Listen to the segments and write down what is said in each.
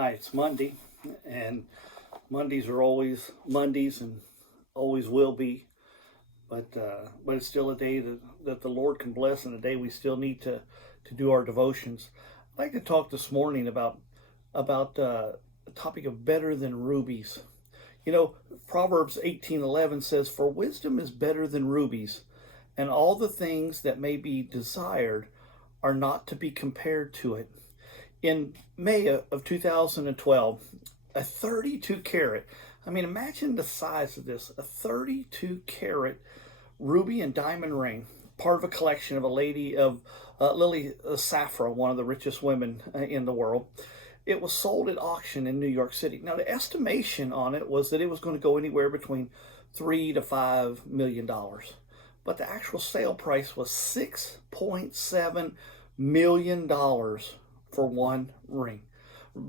Hi, it's Monday, and Mondays are always Mondays and always will be. But it's still a day that the Lord can bless, and a day we still need to do our devotions. I'd like to talk this morning about the topic of better than rubies. You know, Proverbs 18:11 says, "For wisdom is better than rubies, and all the things that may be desired are not to be compared to it." In May of 2012, a 32 carat, I mean, imagine the size of this, a 32 carat ruby and diamond ring, part of a collection of a lady of Lily Safra, one of the richest women in the world. It was sold at auction in New York City. Now, the estimation on it was that it was going to go anywhere between $3 to $5 million. But the actual sale price was $6.7 million for one ring,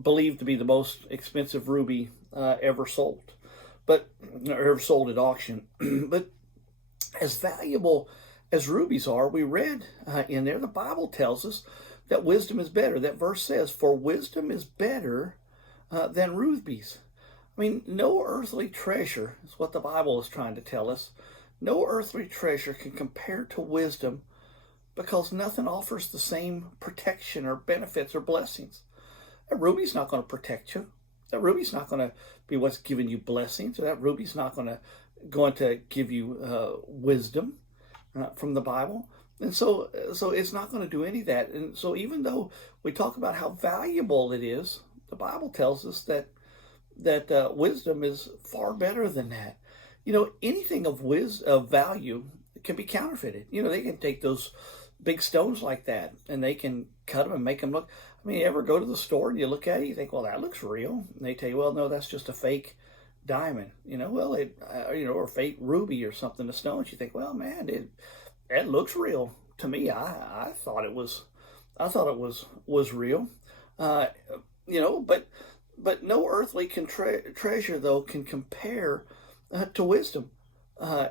believed to be the most expensive ruby ever sold, but or ever sold at auction. But as valuable as rubies are, we read in there, the Bible tells us that wisdom is better. That verse says, "For wisdom is better than rubies." I mean, no earthly treasure is what the Bible is trying to tell us. No earthly treasure can compare to wisdom, because nothing offers the same protection or benefits or blessings. That ruby's not going to protect you. That ruby's not going to be what's giving you blessings. Or that ruby's not going to give you wisdom from the Bible. And so it's not going to do any of that. And so even though we talk about how valuable it is, the Bible tells us that wisdom is far better than that. You know, anything of value can be counterfeited. You know, they can take those big stones like that and they can cut them and make them look. I mean, you ever go to the store and you look at it, you think, well, that looks real. And they tell you, well, no, that's just a fake diamond. You know, well, or fake ruby or something, the stones. You think, well, man, it looks real to me. I thought it was real. But no earthly treasure though can compare to wisdom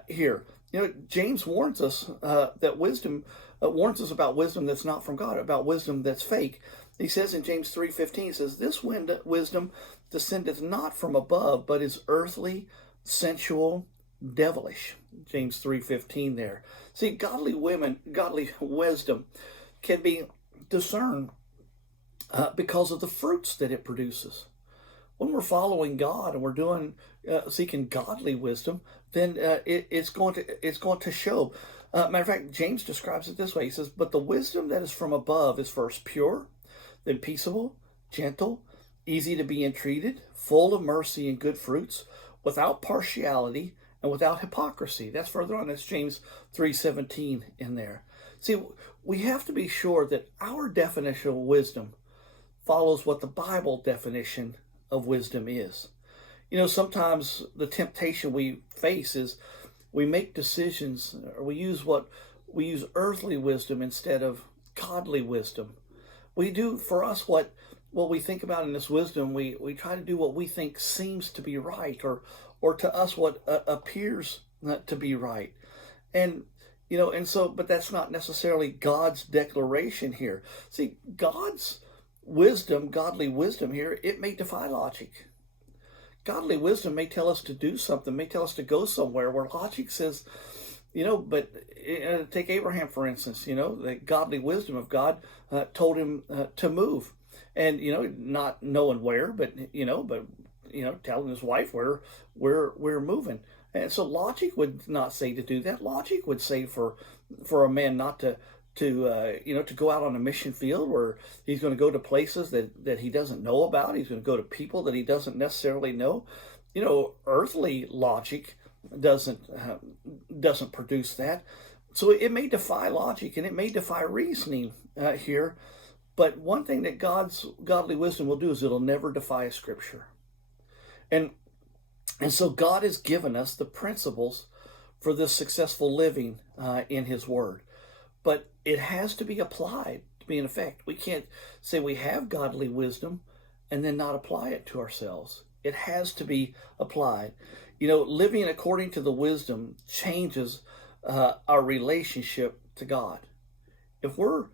here. You know, James warns us that wisdom warns us about wisdom that's not from God, about wisdom that's fake. He says in James 3:15, he says, "This wisdom descendeth not from above, but is earthly, sensual, devilish." James 3:15 there. See, godly wisdom can be discerned because of the fruits that it produces. When we're following God and we're seeking godly wisdom, then it's going to show. Matter of fact, James describes it this way. He says, "But the wisdom that is from above is first pure, then peaceable, gentle, easy to be entreated, full of mercy and good fruits, without partiality and without hypocrisy." That's further on. That's James 3:17 in there. See, we have to be sure that our definition of wisdom follows what the Bible definition of wisdom is. You know, sometimes the temptation we face is we make decisions, or we use earthly wisdom instead of godly wisdom. We do, for us, what we think about in this wisdom, we try to do what we think seems to be right, or to us what appears to be right. And you know, but that's not necessarily God's declaration here. See, God's wisdom, godly wisdom here, it may defy logic. Godly wisdom may tell us to do something, may tell us to go somewhere where logic says, you know, but take Abraham, for instance. You know, the godly wisdom of God told him to move. And, you know, not knowing where, but telling his wife where we're moving. And so logic would not say to do that. Logic would say for a man not to go out on a mission field where he's going to go to places that he doesn't know about. He's going to go to people that he doesn't necessarily know. You know, earthly logic doesn't produce that. So it may defy logic and it may defy reasoning here. But one thing that God's godly wisdom will do is it'll never defy a scripture. And so God has given us the principles for this successful living in His Word. But it has to be applied to be in effect. We can't say we have godly wisdom and then not apply it to ourselves. It has to be applied. You know, living according to the wisdom changes our relationship to God. If we're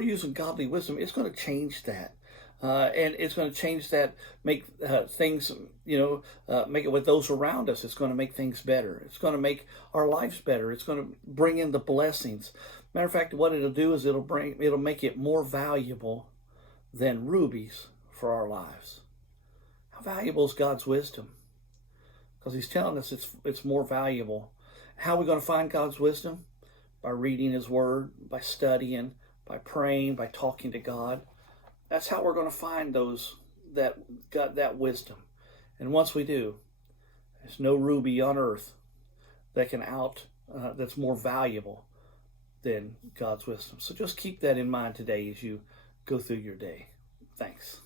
using godly wisdom, it's going to change that. and it's going to change that, make things, make it with those around us. It's going to make things better. It's going to make our lives better. It's going to bring in the blessings. Matter of fact, what it'll do is it'll make it more valuable than rubies for our lives. How valuable is God's wisdom? Because He's telling us it's more valuable. How are we going to find God's wisdom? By reading His Word, by studying, by praying, by talking to God. That's how we're going to find that wisdom. And once we do, there's no ruby on earth that that's more valuable than God's wisdom. So just keep that in mind today as you go through your day. Thanks.